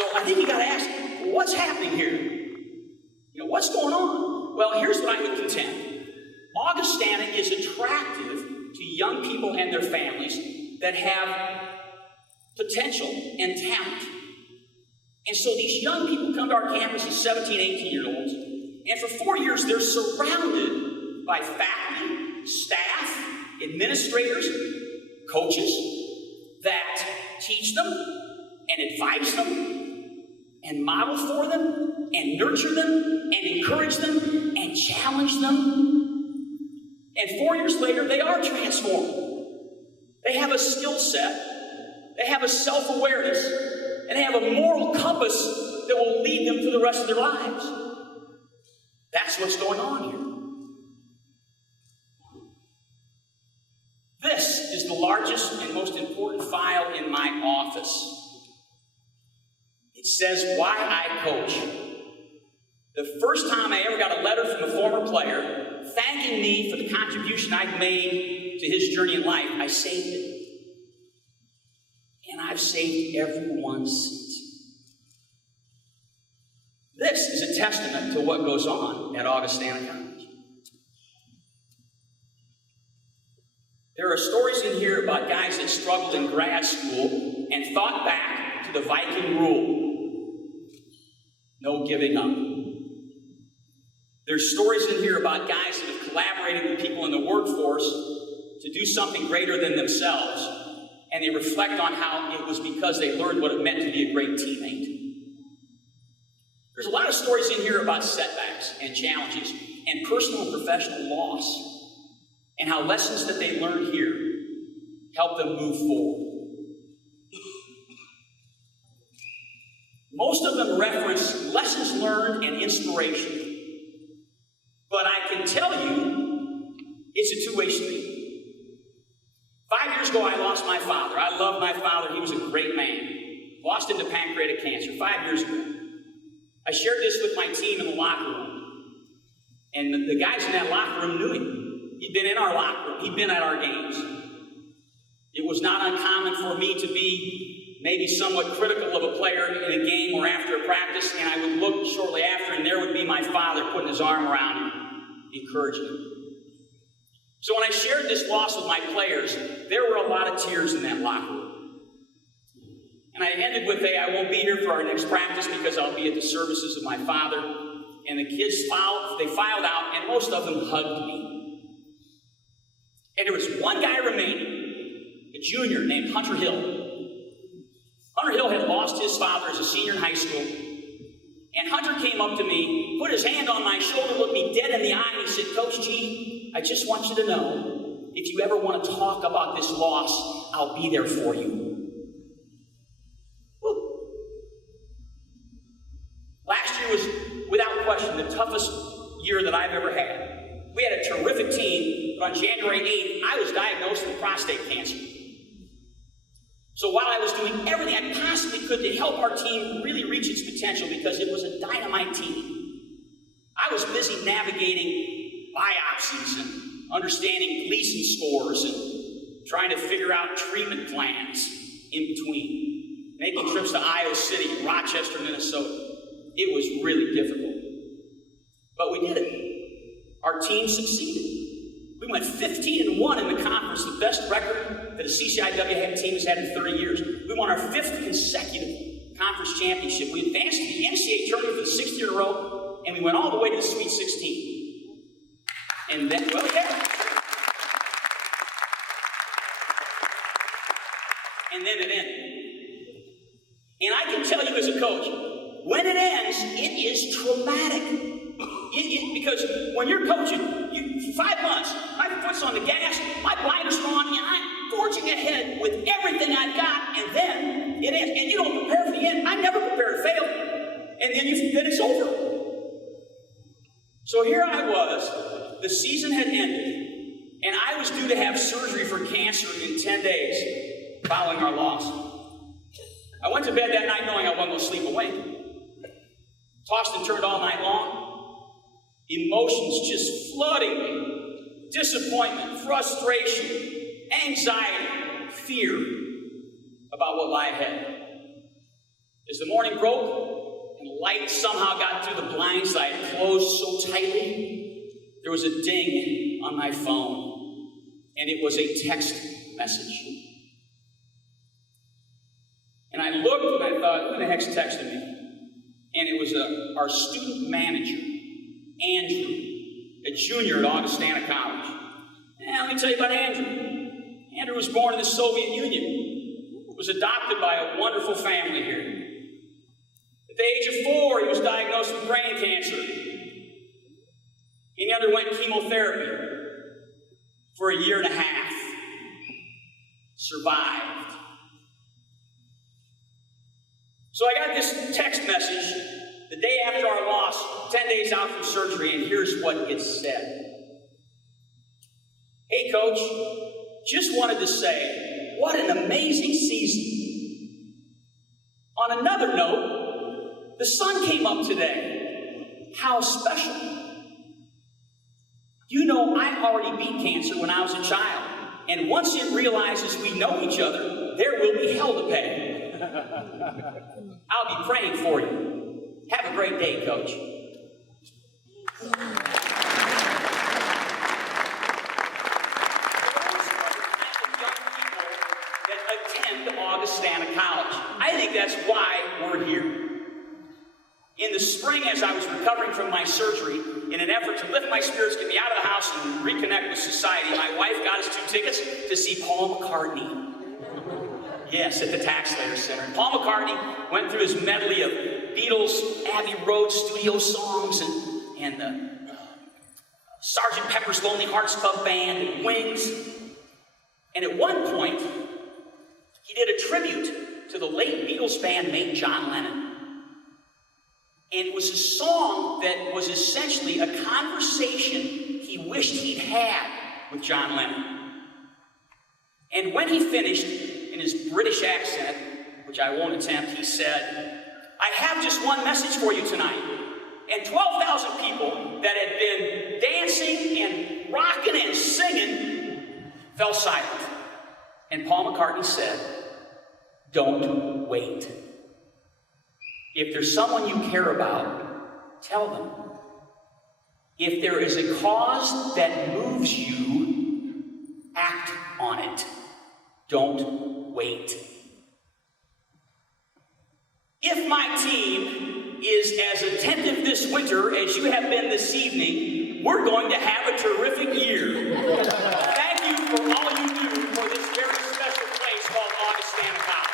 So I think you got to ask, what's happening here? You know, what's going on? Well, here's what I would contend. Augustana is attractive to young people and their families that have potential and talent. And so these young people come to our campus as 17, 18-year-olds, and for 4 years they're surrounded by faculty, staff, administrators, coaches that teach them and advise them and model for them and nurture them and encourage them and challenge them. And 4 years later, they are transformed. They have a skill set, they have a self-awareness, and they have a moral compass that will lead them for the rest of their lives. That's what's going on here. This is the largest and most important file in my office. It says why I coach. The first time I ever got a letter from a former player thanking me for the contribution I've made to his journey in life, I saved it. And I've saved every one since. This is a testament to what goes on at Augustana College. There are stories in here about guys that struggled in grad school and thought back to the Viking rule. No giving up. There's stories in here about guys that have collaborated with people in the workforce to do something greater than themselves, and they reflect on how it was because they learned what it meant to be a great teammate. There's a lot of stories in here about setbacks and challenges and personal and professional loss, and how lessons that they learned here help them move forward. Most of them reference lessons learned and inspiration. But I can tell you, it's a two-way street. 5 years ago, I lost my father. I loved my father. He was a great man. Lost him to pancreatic cancer 5 years ago. I shared this with my team in the locker room. And the guys in that locker room knew him. He'd been in our locker room. He'd been at our games. It was not uncommon for me to be maybe somewhat critical of a player in a game or after a practice, and I would look shortly after, and there would be my father putting his arm around him, encouraging him. So when I shared this loss with my players, there were a lot of tears in that locker room. And I ended with I won't be here for our next practice because I'll be at the services of my father. And the kids filed out, and most of them hugged me. And there was one guy remaining, a junior named Hunter Hill. Hunter Hill had lost his father as a senior in high school. And Hunter came up to me, put his hand on my shoulder, looked me dead in the eye, and he said, "Coach G, I just want you to know, if you ever want to talk about this loss, I'll be there for you." Woo. Last year was, without question, the toughest year that I've ever had. We had a terrific team, but on January 8th, I was diagnosed with prostate cancer. So while I was doing everything I possibly could to help our team really reach its potential, because it was a dynamite team, I was busy navigating biopsies and understanding Gleason scores and trying to figure out treatment plans in between, making trips to Iowa City and Rochester, Minnesota. It was really difficult. But we did it. Our team succeeded. We went 15-1 in the conference, the best record that a CCIW team has had in 30 years. We won our 5th consecutive conference championship. We advanced to the NCAA tournament for the 6th year in a row, and we went all the way to the Sweet 16. And then, well, yeah. And then it ended. And I can tell you as a coach, when it ends, it is traumatic. Because when you're coaching, for 5 months, my foot's on the gas, my blinders are on, and I'm forging ahead with everything I've got, and then it ends. And you don't prepare for the end. I never prepare to fail. And then it's over. So here I was, the season had ended, and I was due to have surgery for cancer in 10 days following our loss. I went to bed that night knowing I wasn't going to sleep awake. Tossed and turned all night long. Emotions just flooding me. Disappointment, frustration, anxiety, fear about what lay ahead. As the morning broke and light somehow got through the blinds I had closed so tightly, there was a ding on my phone, and it was a text message. And I looked and I thought, who the heck's texting me? And it was our student manager, Andrew, a junior at Augustana College. And let me tell you about Andrew. Andrew was born in the Soviet Union, was adopted by a wonderful family here. At the age of 4, he was diagnosed with brain cancer. He underwent chemotherapy for 1.5 years. Survived. So I got this text message the day after our loss, 10 days out from surgery, and here's what it said. Hey, Coach, just wanted to say, what an amazing season. On another note, the sun came up today. How special. You know, I already beat cancer when I was a child, and once it realizes we know each other, there will be hell to pay. I'll be praying for you. Have a great day, Coach. Augustana College. I think that's why we're here. In the spring, as I was recovering from my surgery, in an effort to lift my spirits, get me out of the house, and reconnect with society, my wife got us 2 tickets to see Paul McCartney. Yes, at the Taxslayer Center. And Paul McCartney went through his medley of Beatles, Abbey Road studio songs, and the Sgt. Pepper's Lonely Hearts Club Band, and Wings. And at one point, he did a tribute to the late Beatles bandmate John Lennon. And it was a song that was essentially a conversation he wished he'd had with John Lennon. And when he finished, in his British accent, which I won't attempt, he said, I have just one message for you tonight. And 12,000 people that had been dancing and rocking and singing fell silent. And Paul McCartney said, don't wait. If there's someone you care about, tell them. If there is a cause that moves you, act on it. Don't wait. If my team is as attentive this winter as you have been this evening, we're going to have a terrific year. Thank you for all you do for this very special place called Augustana College.